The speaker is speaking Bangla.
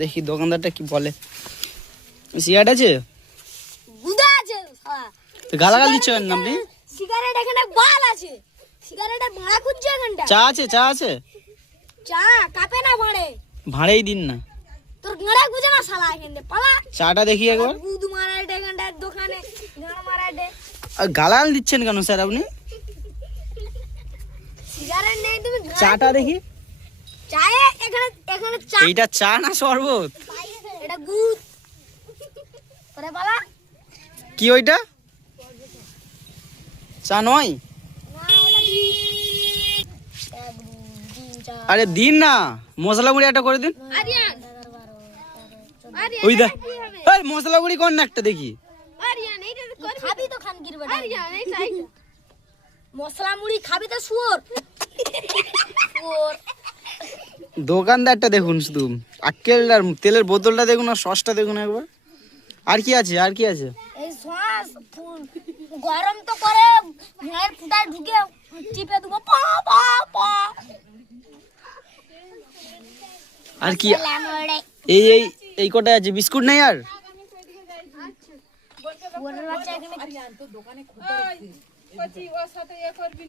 দেখি দোকানদারটা কি বলে। সিগারেট আছে? গুদা আছে শালা। তো গালাগাল দিচ্ছ কেন আপনি? সিগারেট এখানে বাল আছে। সিগারেটের ভাড়া খুঁজছে এখানটা। চা আছে? চা আছে? চা কাপে না ভাড়ে। ভাড়েই দিন না। তোর গাড়া খুঁজে না শালা এখানে পালা। চাটা দেখি একবার। গুদ মারাইটে এখানটা দোকানে গান মারাইটে। আর গালাগাল দিচ্ছেন কেন স্যার আপনি? সিগারেট নেই তুমি চাটা দেখি। চায়ে এখানে চা। এইটা চা না শরবত? এটা গুদ। ওরে পালা। কি ওইটা? চা নয়? আরে দিন না, মশলা গুঁড়ি একটা করে দিন। আরিয়ান ওই দা, এই মশলা গুঁড়ি কোন একটা দেখি। আরিয়ান এইটা খাবি তো খানকির বেটা। আরিয়ান এইটা মশলা মুড়ি খাবি তো শুয়োর। শুয়োর। দোকানদারটা দেখুন শুধু, আক্কেলটার তেলের বোতলটা দেখুন আর সসটা দেখুন একবার। আর কি আছে? আর কি আছে? এই সস গরম তো করে ঘের ফুটায় ঢুকে টিপে দেবো পা পা পা। আর কি? এই এই এই কটা আছে, বিস্কুট নেই আর? ওর বাচ্চা এখানে